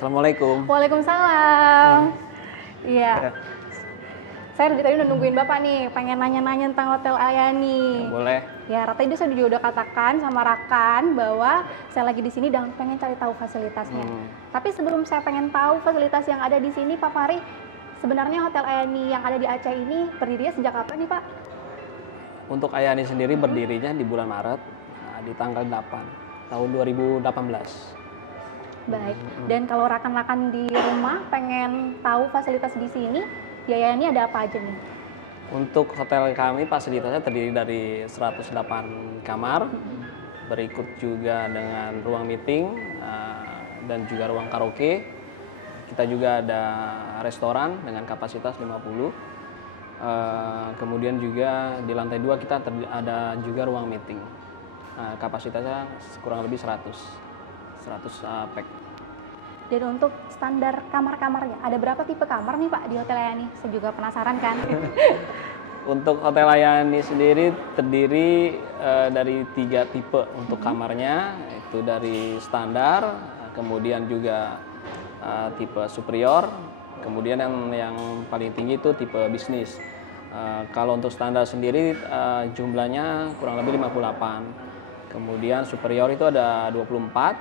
Assalamualaikum. Waalaikumsalam. Iya. Ya, Saya dari tadi udah nungguin Bapak nih, pengen nanya-nanya tentang Hotel Ayani. boleh. Ya, tadi saya juga udah katakan sama Rakan bahwa saya lagi di sini dan pengen cari tahu fasilitasnya. Tapi sebelum saya pengen tahu fasilitas yang ada di sini, Pak Fahri, sebenarnya Hotel Ayani yang ada di Aceh ini berdirinya sejak kapan nih, Pak? Untuk Ayani sendiri berdirinya di bulan Maret, di tanggal 8 tahun 2018. Baik. Dan kalau rakan-rakan di rumah pengen tahu fasilitas di sini, di Ayani ada apa aja nih? Untuk hotel kami fasilitasnya terdiri dari 108 kamar, berikut juga dengan ruang meeting dan juga ruang karaoke. Kita juga ada restoran dengan kapasitas 50. Kemudian juga di lantai 2 kita ada juga ruang meeting. Kapasitasnya kurang lebih 100 pack. Dan untuk standar kamar-kamarnya, ada berapa tipe kamar nih Pak di Hotel Ayani? Saya juga penasaran kan. Untuk Hotel Ayani sendiri terdiri dari 3 tipe untuk kamarnya, itu dari standar, kemudian juga tipe superior, kemudian yang paling tinggi itu tipe bisnis. Kalau untuk standar sendiri jumlahnya kurang lebih 58, kemudian superior itu ada 24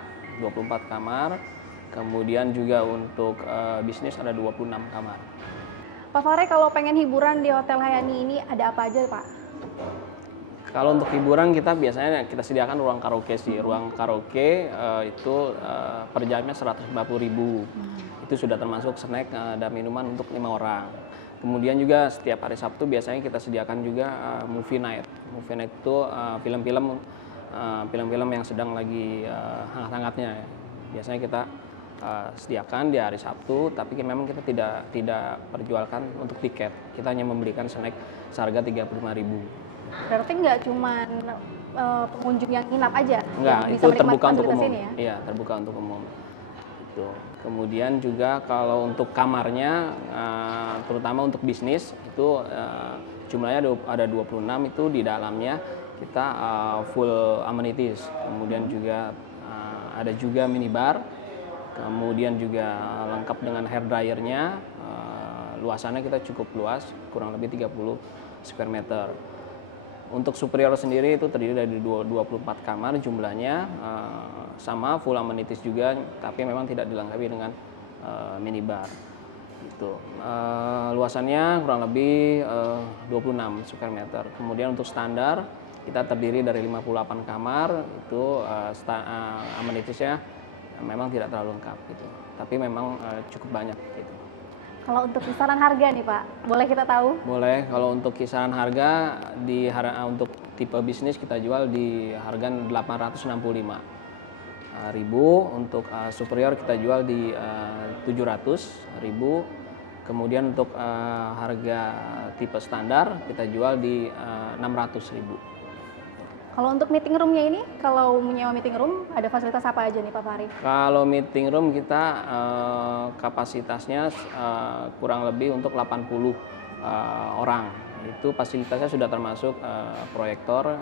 kamar. Kemudian juga untuk bisnis ada 26 kamar. Pak Fahri, kalau pengen hiburan di Hotel Ayani ini ada apa aja Pak? Kalau untuk hiburan kita biasanya kita sediakan ruang karaoke sih. Ruang karaoke itu per jamnya 150.000. Itu sudah termasuk snack dan minuman untuk 5 orang. Kemudian juga setiap hari Sabtu biasanya kita sediakan juga movie night. Movie night itu film-film yang sedang lagi hangat-hangatnya. Biasanya kita sediakan di hari Sabtu, tapi memang kita tidak perjualkan untuk tiket. Kita hanya memberikan snack seharga 35.000. Berarti nggak cuma pengunjung yang nginap aja? Enggak, yang itu bisa terbuka untuk fasilitas umum. ini ya? Iya, terbuka untuk umum. Itu. Kemudian juga kalau untuk kamarnya, terutama untuk bisnis itu jumlahnya ada 26, itu di dalamnya kita full amenities. Kemudian juga ada juga minibar. Kemudian juga lengkap dengan hair dryernya, luasannya kita cukup luas, kurang lebih 30 square meter. Untuk superior sendiri itu terdiri dari 24 kamar jumlahnya, sama full amenities juga, tapi memang tidak dilengkapi dengan minibar. Itu. Luasannya kurang lebih 26 square meter. Kemudian untuk standar kita terdiri dari 58 kamar, itu amenitiesnya memang tidak terlalu lengkap gitu, tapi memang cukup banyak gitu. Kalau untuk kisaran harga nih Pak, boleh kita tahu? Boleh. Kalau untuk kisaran harga untuk tipe bisnis kita jual di harga 865.000, untuk superior kita jual di 700.000. Kemudian untuk harga tipe standar kita jual di 600.000. Kalau untuk meeting roomnya ini, kalau menyewa meeting room, ada fasilitas apa aja nih Pak Fahri? Kalau meeting room kita kapasitasnya kurang lebih untuk 80 orang. Itu fasilitasnya sudah termasuk proyektor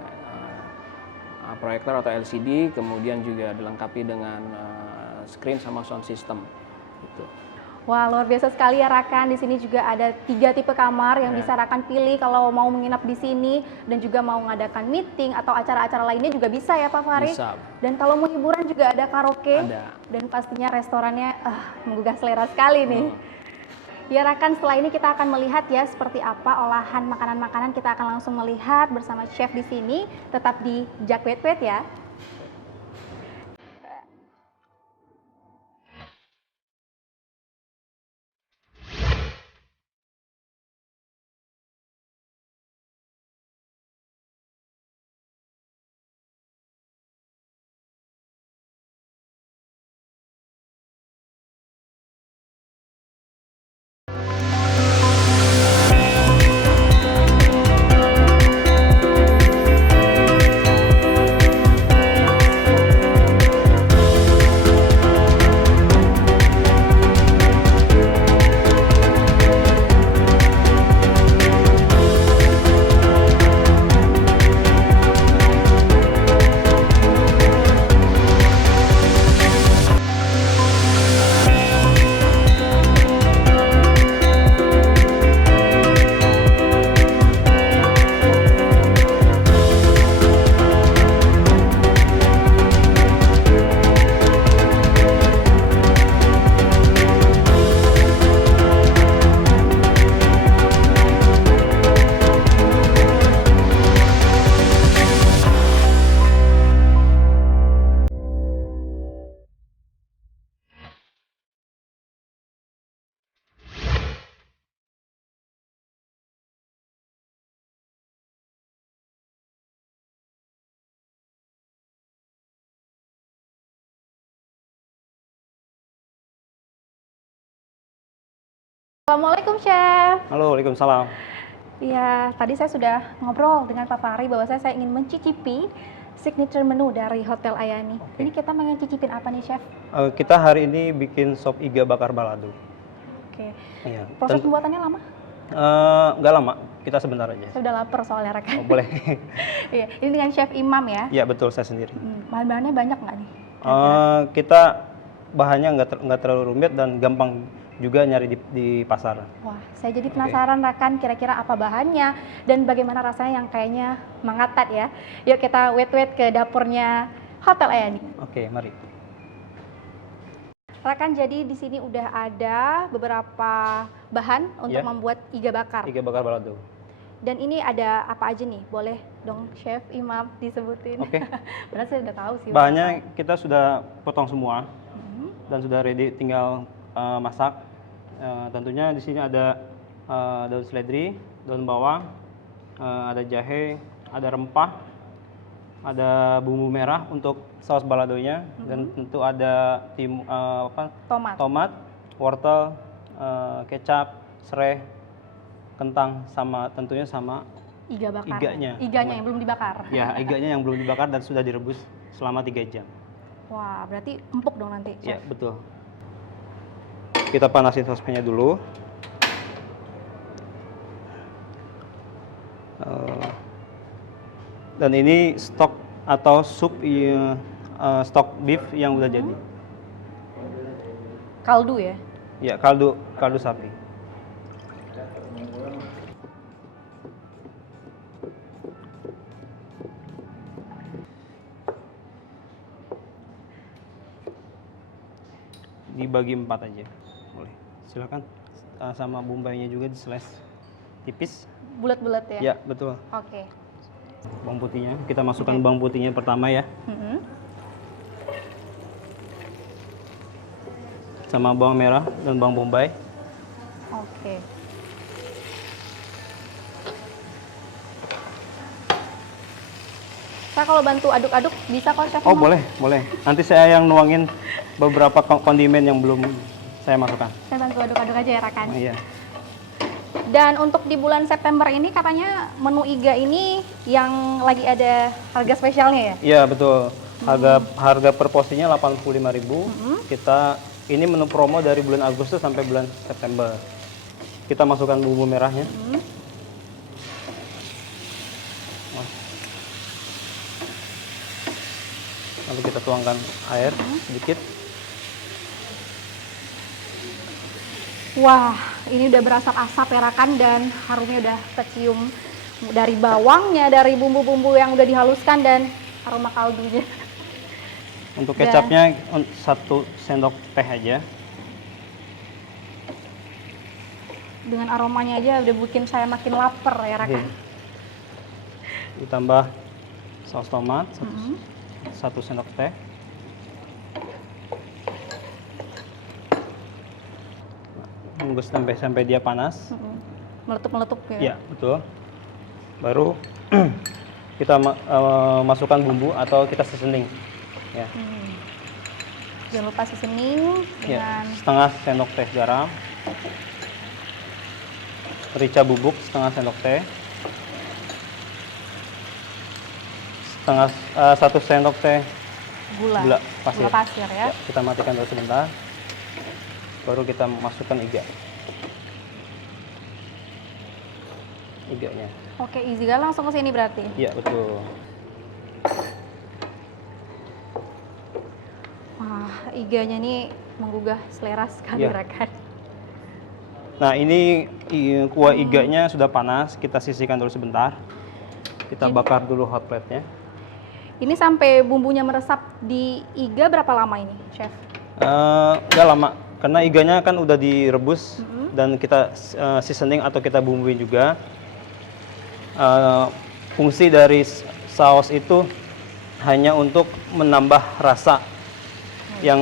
atau LCD, kemudian juga dilengkapi dengan screen sama sound system. Gitu. Wah, luar biasa sekali ya Rakan. Di sini juga ada 3 tipe kamar yang bisa Rakan pilih kalau mau menginap di sini dan juga mau mengadakan meeting atau acara-acara lainnya juga bisa ya Pak Fahri. Bisa. Dan kalau mau hiburan juga ada karaoke. Ada. Dan pastinya restorannya menggugah selera sekali nih. Ya Rakan, setelah ini kita akan melihat ya seperti apa olahan makanan-makanan. Kita akan langsung melihat bersama chef di sini. Tetap di Jak Wet Wet ya. Assalamualaikum Chef. Halo, waalaikumsalam. Ya, tadi saya sudah ngobrol dengan Pak Fahri bahwa saya ingin mencicipi signature menu dari Hotel Ayani. Oke. Ini kita pengen cicipin apa nih Chef? Kita hari ini bikin sop iga bakar balado. Oke. Iya. Proses pembuatannya lama? Nggak lama, kita sebentar aja. Saya udah lapar soalnya rekan. Oh, boleh. Iya, ini dengan Chef Imam ya. Ya betul, saya sendiri. Bahan-bahannya banyak nggak nih? Kita bahannya nggak terlalu rumit dan gampang juga nyari di pasar. Wah, saya jadi penasaran rekan kira-kira apa bahannya dan bagaimana rasanya yang kayaknya mengatat ya. Yuk kita wait ke dapurnya Hotel Ayani. Oke, mari. Rekan, jadi di sini udah ada beberapa bahan untuk membuat iga bakar. Iga bakar balado. Dan ini ada apa aja nih? Boleh dong Chef Imam disebutin. Oke. Padahal saya udah tahu sih. Bahannya kita sudah potong semua dan sudah ready, tinggal masak. Tentunya di sini ada daun seledri, daun bawang, ada jahe, ada rempah, ada bumbu merah untuk saus baladonya, dan tentu ada tomat, wortel, kecap, serai, kentang, sama tentunya sama iga bakar. Iganya yang belum dibakar. Ya, iganya yang belum dibakar dan sudah direbus selama 3 jam. Wah, berarti empuk dong nanti, Ya, Chef. betul. Kita panasin saucepannya dulu. Dan ini stok atau sup stok beef yang udah jadi. Kaldu ya? Ya, kaldu sapi. Dibagi 4 aja. Boleh. Silakan. Sama bombay-nya juga di slice tipis. Bulat-bulat ya? Ya, betul. Oke. Bawang putihnya, kita masukkan bawang putihnya pertama ya. Sama bawang merah dan bawang bombay. Oke. Saya kalau bantu aduk-aduk bisa kok Chef? Oh, boleh. Nanti saya yang nuangin beberapa kondimen yang belum saya masukkan. Saya bantu aduk-aduk aja ya rekan. Iya. Dan untuk di bulan September ini katanya menu iga ini yang lagi ada harga spesialnya ya? Iya, betul. Harga per porsinya 85.000. Kita ini menu promo dari bulan Agustus sampai bulan September. Kita masukkan bumbu merahnya. Lalu kita tuangkan air sedikit. Wah, ini udah berasap-asap ya rekan, dan harumnya udah kecium dari bawangnya, dari bumbu-bumbu yang udah dihaluskan, dan aroma kaldunya. Untuk kecapnya 1 sendok teh aja. Dengan aromanya aja udah bikin saya makin lapar ya rekan. Ditambah saus tomat 1 sendok teh. Tunggu sampai dia panas. Meletup-meletup ya? Iya, betul. Baru kita masukkan bumbu atau kita seasoning. Ya. Jangan lupa seasoning dengan setengah sendok teh garam, merica bubuk setengah sendok teh, 1 sendok teh gula pasir ya. Kita matikan dulu sebentar. Baru kita masukkan iganya. Oke, iga langsung ke sini berarti? Iya, betul. Wah, iganya nih menggugah selera sekali rekan. Nah, ini kuah iganya sudah panas, kita sisihkan dulu sebentar. Kita bakar dulu hot plate-nya. Ini sampai bumbunya meresap di iga berapa lama ini, Chef? Udah lama, karena iganya kan udah direbus dan kita seasoning atau kita bumbuin juga. Fungsi dari saus itu hanya untuk menambah rasa, yang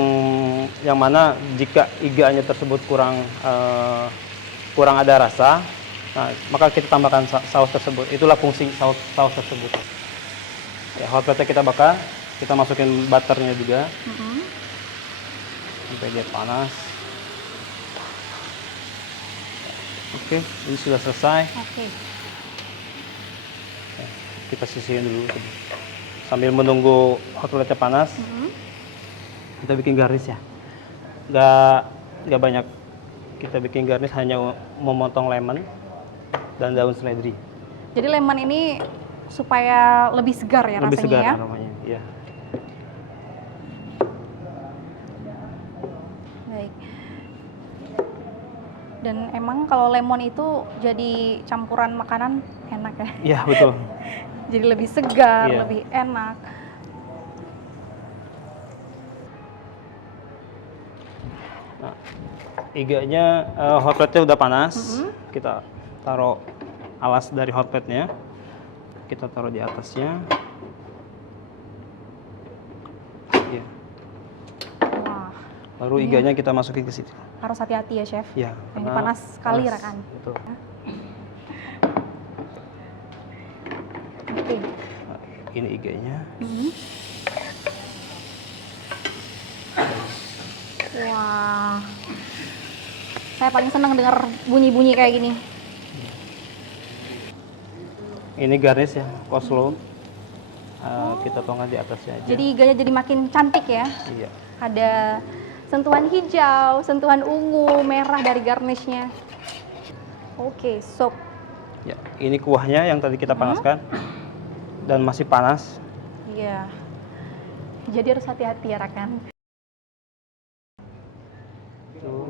mana jika iganya tersebut kurang ada rasa, maka kita tambahkan saus tersebut. Itulah fungsi saus tersebut. Ya, hot plate kita bakar, kita masukin butternya juga sampai dia panas. Oke, ini sudah selesai. Oke. Kita sisihin dulu. Sambil menunggu hot plate-nya panas, kita bikin garnish ya. Nggak banyak. Kita bikin garnish hanya memotong lemon dan daun seledri. Jadi lemon ini supaya lebih segar ya Lebih rasanya segar ya. aromanya. Ya. Baik. Dan emang kalau lemon itu jadi campuran makanan enak ya. Iya betul. Jadi lebih segar, Iya. lebih enak. Nah, iganya hot plate-nya udah panas. Kita taruh alas dari hot plate-nya. Kita taruh di atasnya. Ya. Wah, Baru iganya kita masukin ke situ. harus hati-hati ya, Chef. Ya, Ini karena panas sekali, panas. rekan. Betul. Oke. Nah, ini iganya. Wah. Saya paling senang dengar bunyi-bunyi kayak gini. Ini garnish ya, coleslaw. Kita tuangkan di atasnya aja. Jadi iganya jadi makin cantik ya. Iya. Ada sentuhan hijau, sentuhan ungu, merah dari garnishnya. Oke, sup. Ya, ini kuahnya yang tadi kita panaskan dan masih panas. Iya. Jadi harus hati-hati ya, rekan. Tuh.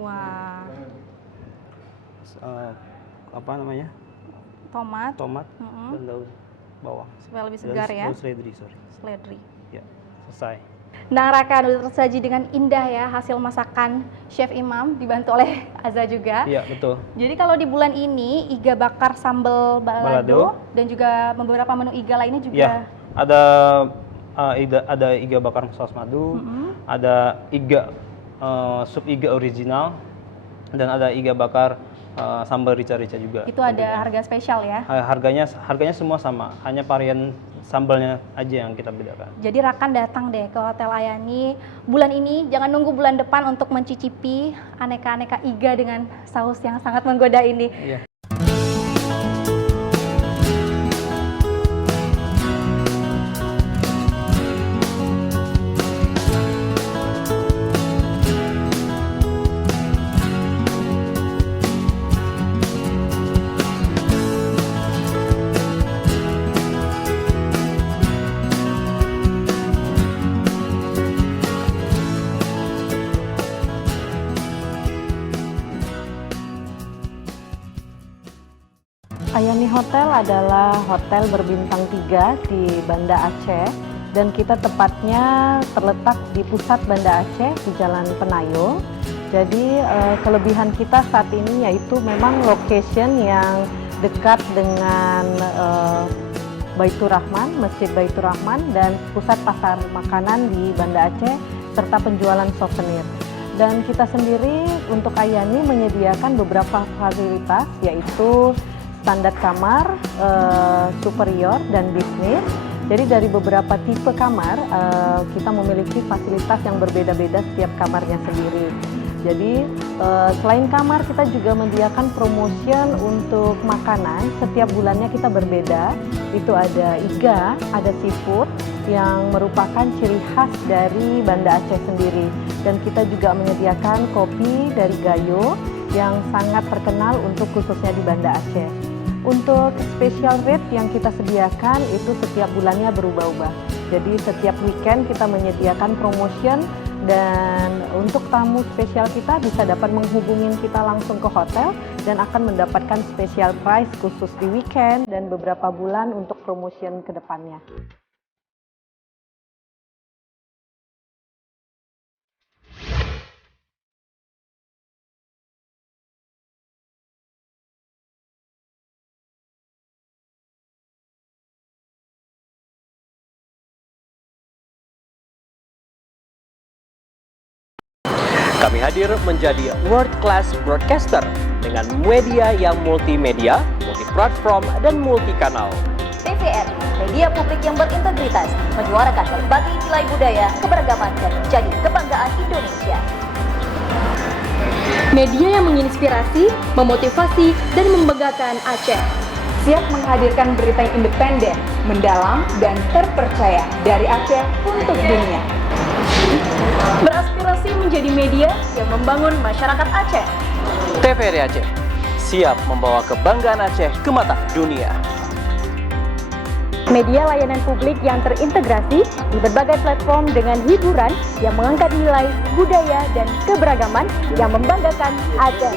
Wah, Apa namanya? tomat, Tomat dan daun bawang. supaya lebih segar ya. Daun seledri, sorry. Seledri. Ya, selesai. Nah, rekan, udah tersaji dengan indah ya hasil masakan Chef Imam dibantu oleh Aza juga. Iya, betul. Jadi kalau di bulan ini iga bakar sambal balado dan juga beberapa menu iga lainnya juga. Ya, ada iga bakar saus madu, ada iga sup iga original, dan ada iga bakar sambal rica-rica juga. Itu ada harga spesial ya. Harganya semua sama, hanya varian sambalnya aja yang kita bedakan. Jadi rekan datang deh ke Hotel Ayani bulan ini, jangan nunggu bulan depan untuk mencicipi aneka-aneka iga dengan saus yang sangat menggoda ini. Iya. Ayani Hotel adalah hotel berbintang 3 di Banda Aceh dan kita tepatnya terletak di pusat Banda Aceh di Jalan Penayo. Jadi kelebihan kita saat ini yaitu memang location yang dekat dengan Baitur Rahman, Masjid Baitur Rahman dan pusat pasar makanan di Banda Aceh serta penjualan souvenir. Dan kita sendiri untuk Ayani menyediakan beberapa fasilitas yaitu standar kamar, superior, dan bisnis. Jadi dari beberapa tipe kamar, kita memiliki fasilitas yang berbeda-beda setiap kamarnya sendiri. Jadi selain kamar, kita juga menyediakan promotion untuk makanan. Setiap bulannya kita berbeda. Itu ada iga, ada seafood, yang merupakan ciri khas dari Banda Aceh sendiri. Dan kita juga menyediakan kopi dari Gayo, yang sangat terkenal untuk khususnya di Banda Aceh. Untuk special rate yang kita sediakan itu setiap bulannya berubah-ubah. Jadi setiap weekend kita menyediakan promotion dan untuk tamu spesial kita bisa dapat menghubungin kita langsung ke hotel dan akan mendapatkan special price khusus di weekend dan beberapa bulan untuk promotion ke depannya. Kami hadir menjadi world class broadcaster dengan media yang multimedia, multiplatform, dan multikanal. TVRI, media publik yang berintegritas, menyuarakan berbagai nilai budaya, keberagaman, dan menjadi kebanggaan Indonesia. Media yang menginspirasi, memotivasi, dan membanggakan Aceh. Siap menghadirkan berita yang independen, mendalam, dan terpercaya dari Aceh untuk dunia. Beraspirasi menjadi media yang membangun masyarakat Aceh. TVRI Aceh siap membawa kebanggaan Aceh ke mata dunia. Media layanan publik yang terintegrasi di berbagai platform dengan hiburan yang mengangkat nilai, budaya, dan keberagaman yang membanggakan Aceh.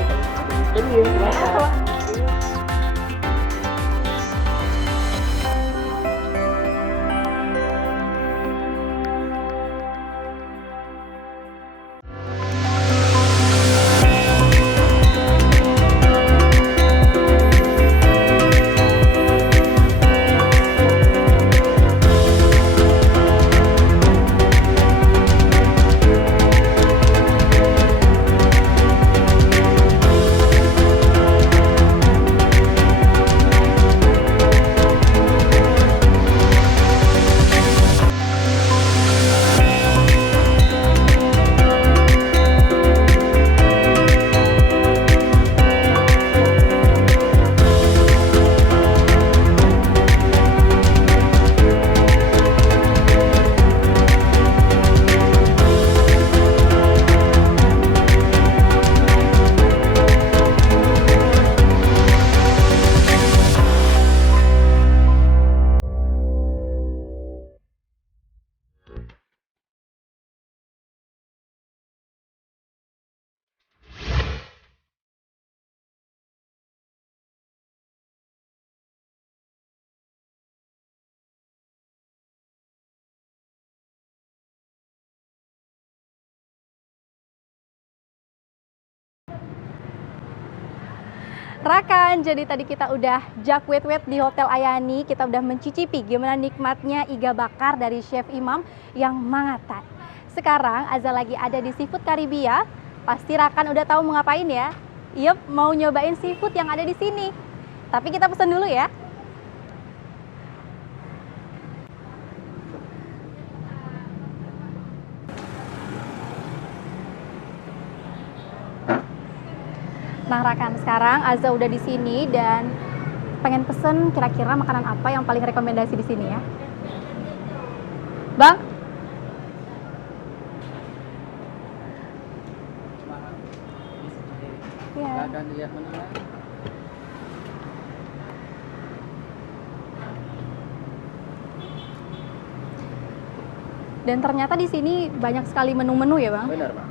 Rakan, jadi tadi kita udah jak wet-wet di Hotel Ayani, kita udah mencicipi gimana nikmatnya iga bakar dari Chef Imam yang mangatan. Sekarang Azza lagi ada di Seafood Karibia, pasti Rakan udah tahu mau ngapain ya? Yup, mau nyobain seafood yang ada di sini. Tapi kita pesan dulu ya. Nah Rakan, sekarang Azza udah di sini dan pengen pesen kira-kira makanan apa yang paling rekomendasi di sini ya. Bang? Iya. Dan ternyata di sini banyak sekali menu-menu ya Bang? Benar, Pak.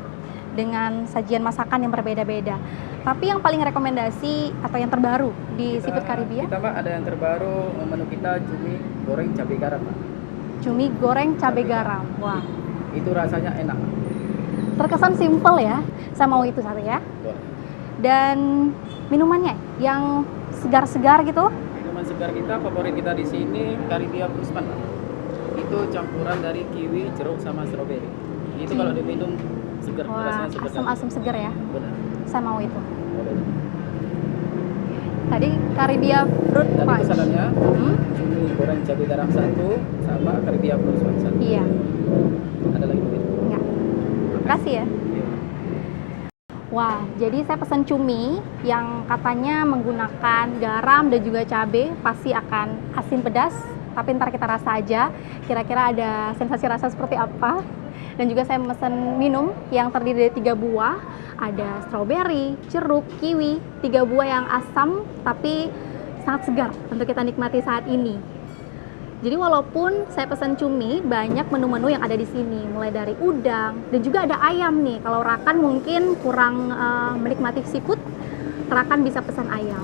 Dengan sajian masakan yang berbeda-beda. Tapi yang paling rekomendasi atau yang terbaru di Seafood Karibia? Kita Pak ada yang terbaru, menu kita cumi goreng cabai garam, Pak. Cumi goreng cabai garam. Wah, Itu rasanya enak. terkesan simple ya. Saya mau itu satu ya. Boleh. Dan minumannya yang segar-segar gitu. Minuman segar kita, favorit kita di sini Karibia Frusman, Pak. Itu campuran dari kiwi, jeruk sama stroberi. Itu kalau diminum segar, Wah, rasanya segar. asam-asam segar ya. Benar. Saya mau itu. Boleh. Tadi Karibia Fruit Tadi Punch. pesanannya Hmm? cumi goreng cabai garam 1 sama Karibia Frusman 1. Iya. Ada lagi duit. Enggak. Makasih ya. Wah, jadi saya pesan cumi yang katanya menggunakan garam dan juga cabai, pasti akan asin pedas. Tapi ntar kita rasa aja, kira-kira ada sensasi rasa seperti apa. Dan juga saya pesan minum yang terdiri dari 3 buah, ada stroberi, jeruk, kiwi, 3 buah yang asam tapi sangat segar untuk kita nikmati saat ini. Jadi walaupun saya pesan cumi, banyak menu-menu yang ada di sini, mulai dari udang dan juga ada ayam nih. Kalau Rakan mungkin kurang menikmati seafood, Rakan bisa pesan ayam.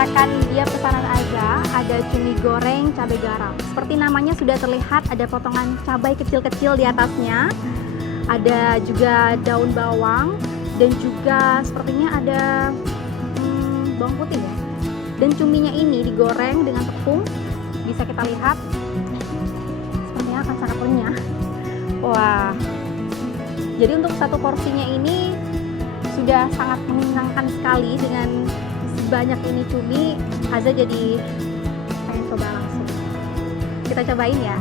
Rakan, dia pesanan Aza ada cumi goreng cabai garam. Seperti namanya sudah terlihat ada potongan cabai kecil-kecil di atasnya. Ada juga daun bawang dan juga sepertinya ada bawang putih ya. Dan cuminya ini digoreng dengan tepung. Bisa kita lihat sepertinya akan sangat renyah. Wah. Jadi untuk satu porsinya ini sudah sangat mengenyangkan sekali. Dengan sebanyak ini cumi, Aza jadi pengen coba langsung. Kita cobain ya.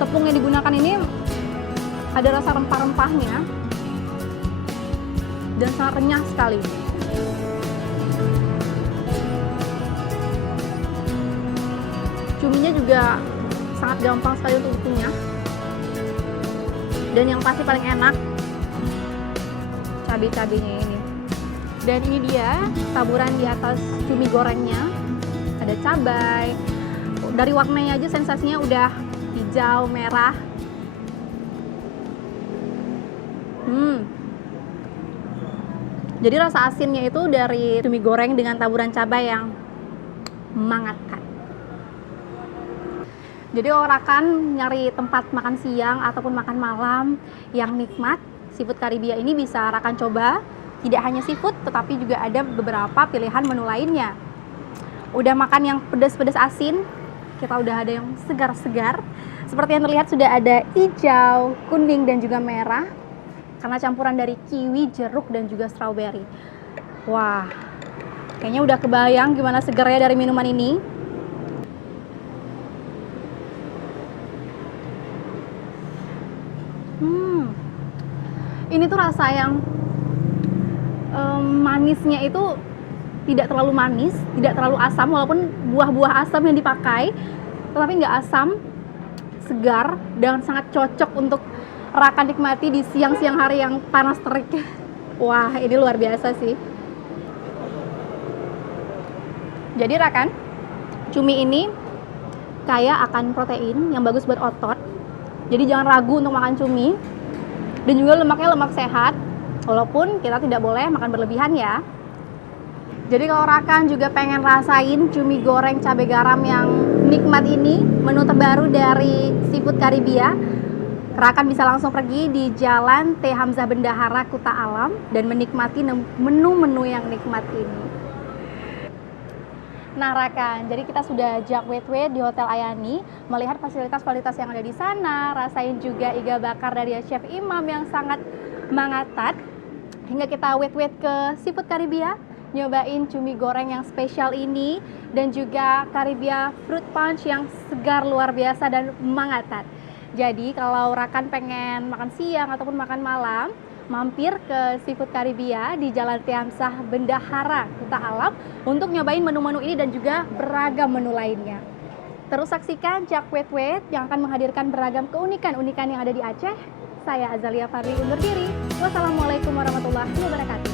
Tepung yang digunakan ini ada rasa rempah-rempahnya dan sangat renyah sekali. Cuminya juga sangat gampang sekali untuk dikunyah. Dan yang pasti paling enak cabai-cabainya ini. Dan ini dia taburan di atas cumi gorengnya. Ada cabai. Dari warnanya aja sensasinya udah hijau, merah. Jadi rasa asinnya itu dari cumi goreng dengan taburan cabai yang menghangatkan. Jadi orang nyari tempat makan siang ataupun makan malam yang nikmat, seafood Karibia ini bisa Rakan coba. Tidak hanya seafood, tetapi juga ada beberapa pilihan menu lainnya. Udah makan yang pedas-pedas asin, kita udah ada yang segar-segar. Seperti yang terlihat sudah ada hijau, kuning, dan juga merah. Karena campuran dari kiwi, jeruk, dan juga strawberry. Wah, kayaknya udah kebayang gimana segarnya dari minuman ini. Ini tuh rasa yang manisnya itu tidak terlalu manis, tidak terlalu asam, walaupun buah-buah asam yang dipakai, tetapi nggak asam, segar, dan sangat cocok untuk Rakan nikmati di siang-siang hari yang panas terik. Wah, ini luar biasa sih. Jadi Rakan, cumi ini kaya akan protein yang bagus buat otot. Jadi jangan ragu untuk makan cumi. Dan juga lemaknya lemak sehat, walaupun kita tidak boleh makan berlebihan ya. Jadi kalau Rakan juga pengen rasain cumi goreng cabai garam yang nikmat ini, menu terbaru dari Seafood Karibia, Rakan bisa langsung pergi di Jalan T. Hamzah Bendahara, Kuta Alam, dan menikmati menu-menu yang nikmat ini. Nah Rakan, jadi kita sudah jak wet-wet di Hotel Ayani, melihat fasilitas-fasilitas yang ada di sana, rasain juga iga bakar dari Chef Imam yang sangat mangatat, hingga kita wet-wet ke Seafood Karibia, nyobain cumi goreng yang spesial ini, dan juga Karibia Fruit Punch yang segar luar biasa dan mangatat. Jadi kalau Rakan pengen makan siang ataupun makan malam, mampir ke Seafood Karibia di Jalan T. Hamzah Bendahara, Kuta Alam, untuk nyobain menu-menu ini dan juga beragam menu lainnya. Terus saksikan Jak Wet-Wet yang akan menghadirkan beragam keunikan-unikan yang ada di Aceh. Saya Azalia Fadli undur diri. Wassalamualaikum warahmatullahi wabarakatuh.